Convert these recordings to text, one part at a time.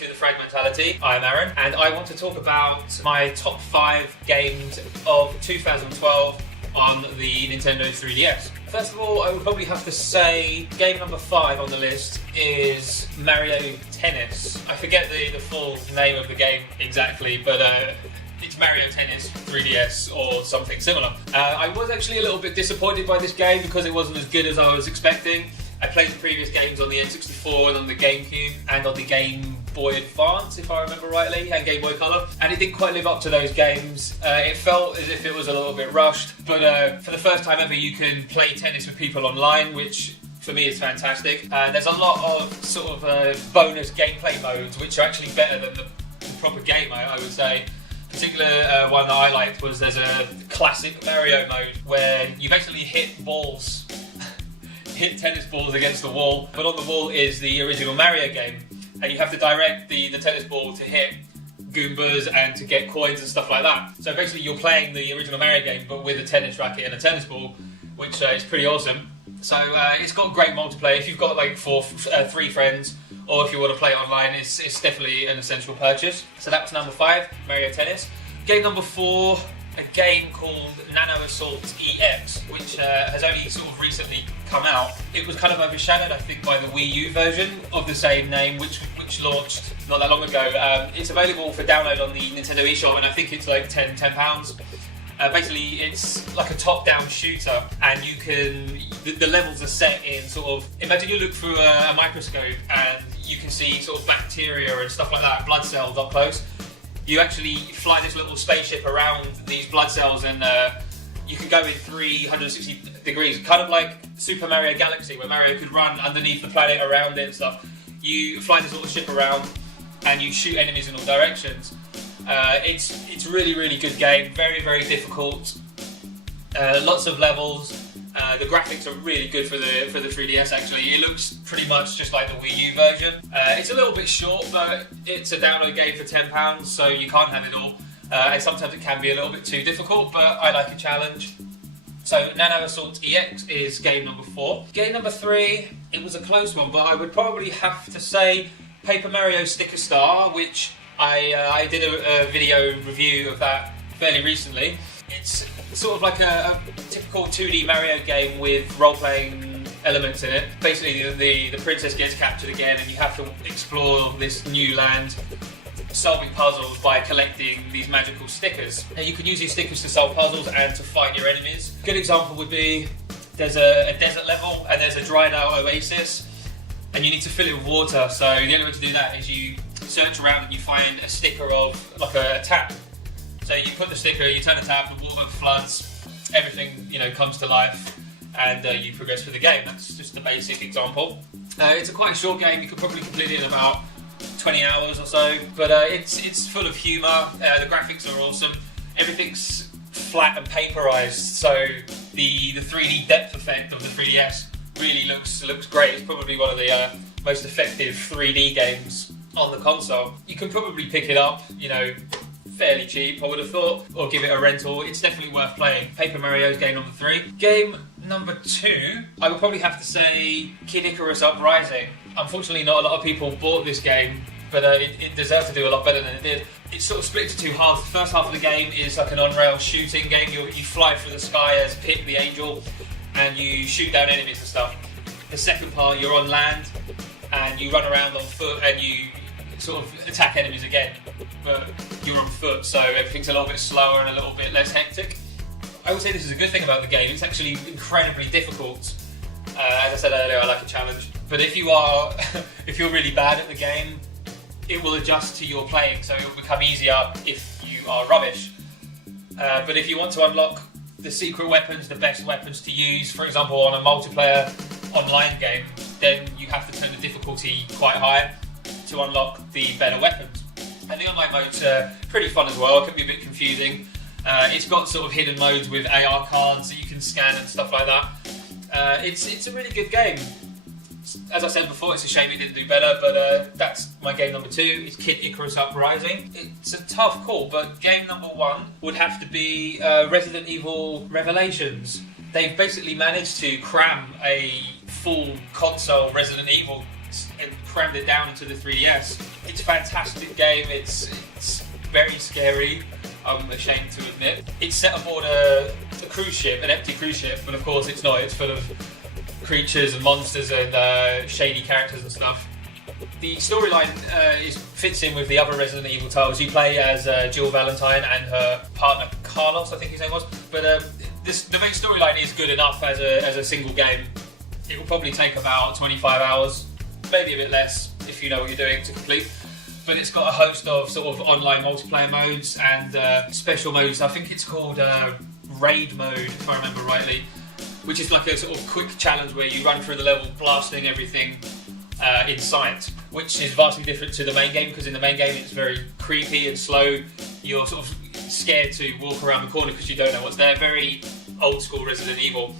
to The Fragmentality. I'm Aaron, and I want to talk about my top 5 games of 2012 on the Nintendo 3DS. First of all, I would probably have to say game number 5 on the list is Mario Tennis. I forget the full name of the game exactly, but it's Mario Tennis 3DS or something similar. I was actually a little bit disappointed by this game because it wasn't as good as I was expecting. I played the previous games on the N64 and on the GameCube and on the Game Boy Advance, if I remember rightly, and Game Boy Color, and it didn't quite live up to those games. It felt as if it was a little bit rushed, but for the first time ever you can play tennis with people online, which for me is fantastic. There's a lot of sort of bonus gameplay modes which are actually better than the proper game, I would say. The particular one that I liked was there's a classic Mario mode where you basically hit balls, hit tennis balls against the wall, but on the wall is the original Mario game, and you have to direct the tennis ball to hit Goombas and to get coins and stuff like that. So basically you're playing the original Mario game but with a tennis racket and a tennis ball, which is pretty awesome. So it's got great multiplayer. If you've got like 3 friends, or if you want to play online, it's definitely an essential purchase. So that was number 5, Mario Tennis. Game number 4, a game called Nano Assault CX, which has only sort of recently come out. It was kind of overshadowed, I think, by the Wii U version of the same name, which launched not that long ago. It's available for download on the Nintendo eShop, and I think it's like £10. Basically, it's like a top-down shooter, and you can. The levels are set in sort of. Imagine you look through a microscope, and you can see sort of bacteria and stuff like that, blood cells up close. You actually fly this little spaceship around these blood cells, and you can go in 360 degrees, kind of like Super Mario Galaxy, where Mario could run underneath the planet around it and stuff. You fly this little ship around, and you shoot enemies in all directions. It's really, really good game. Very, very difficult. Lots of levels. The graphics are really good for the 3DS. Actually, it looks pretty much just like the Wii U version. It's a little bit short, but it's a download game for £10, so you can't have it all. And sometimes it can be a little bit too difficult, but I like a challenge. So Nano Assault EX is game number 4. Game number 3, it was a close one, but I would probably have to say Paper Mario Sticker Star, which I did a video review of that fairly recently. It's sort of like a typical 2D Mario game with role-playing elements in it. Basically, the princess gets captured again, and you have to explore this new land, solving puzzles by collecting these magical stickers. And you can use these stickers to solve puzzles and to fight your enemies. A good example would be there's a desert level and there's a dried out oasis, and you need to fill it with water. So the only way to do that is you search around and you find a sticker of like a tap. So you put the sticker, you turn the tap, the water floods, everything comes to life, and you progress through the game. That's just the basic example. It's a quite short game. You could probably complete it in about 20 hours or so, but it's full of humour. The graphics are awesome. Everything's flat and paperized, so the 3D depth effect of the 3DS really looks great. It's probably one of the most effective 3D games on the console. You can probably pick it up, fairly cheap, I would have thought, or give it a rental. It's definitely worth playing. Paper Mario's game number 3. Game number 2, I would probably have to say Kid Icarus Uprising. Unfortunately, not a lot of people bought this game, but it deserved to do a lot better than it did. It's sort of split into 2 halves. The first half of the game is like an on-rail shooting game. You fly through the sky as Pip the Angel, and you shoot down enemies and stuff. The second part, you're on land, and you run around on foot, and you sort of attack enemies again, but you're on foot, so everything's a little bit slower and a little bit less hectic. I would say this is a good thing about the game. It's actually incredibly difficult. As I said earlier, I like a challenge. But if you're really bad at the game, it will adjust to your playing, so it will become easier if you are rubbish. But if you want to unlock the secret weapons, the best weapons to use, for example on a multiplayer online game, then you have to turn the difficulty quite high to unlock the better weapons. And the online modes are pretty fun as well. It can be a bit confusing. It's got sort of hidden modes with AR cards that you can scan and stuff like that. It's a really good game. As I said before, it's a shame it didn't do better, but that's my game number 2. It's Kid Icarus Uprising. It's a tough call, but game number 1 would have to be Resident Evil Revelations. They've basically managed to cram a full console Resident Evil and crammed it down into the 3DS. It's a fantastic game. It's very scary, I'm ashamed to admit. It's set aboard a cruise ship, an empty cruise ship, but of course it's not. It's full of creatures and monsters and shady characters and stuff. The storyline fits in with the other Resident Evil titles. You play as Jill Valentine and her partner Carlos, I think his name was. But the main storyline is good enough as a single game. It will probably take about 25 hours, maybe a bit less if you know what you're doing to complete. But it's got a host of sort of online multiplayer modes and special modes. I think it's called Raid mode, if I remember rightly, which is like a sort of quick challenge where you run through the level blasting everything in sight, which is vastly different to the main game, because in the main game it's very creepy and slow. You're sort of scared to walk around the corner because you don't know what's there. Very old school Resident Evil.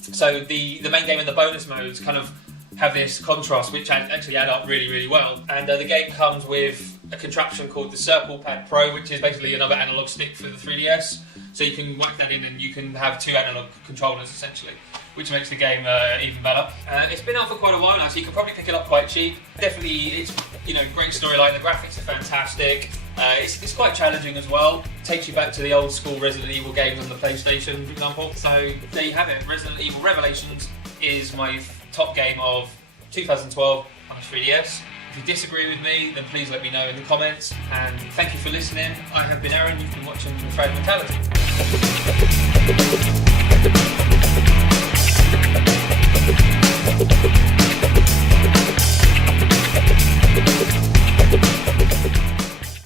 So the main game and the bonus modes kind of have this contrast, which actually add up really, really well. And the game comes with a contraption called the Circle Pad Pro, which is basically another analog stick for the 3DS. So you can whack that in and you can have two analog controllers essentially, which makes the game even better. It's been out for quite a while now, so you can probably pick it up quite cheap. Definitely, it's great storyline. The graphics are fantastic. It's quite challenging as well. It takes you back to the old school Resident Evil games on the PlayStation, for example. So there you have it. Resident Evil Revelations is my top game of 2012 on the 3DS. If you disagree with me, then please let me know in the comments. And thank you for listening. I have been Aaron. You've been watching The Fragmentality.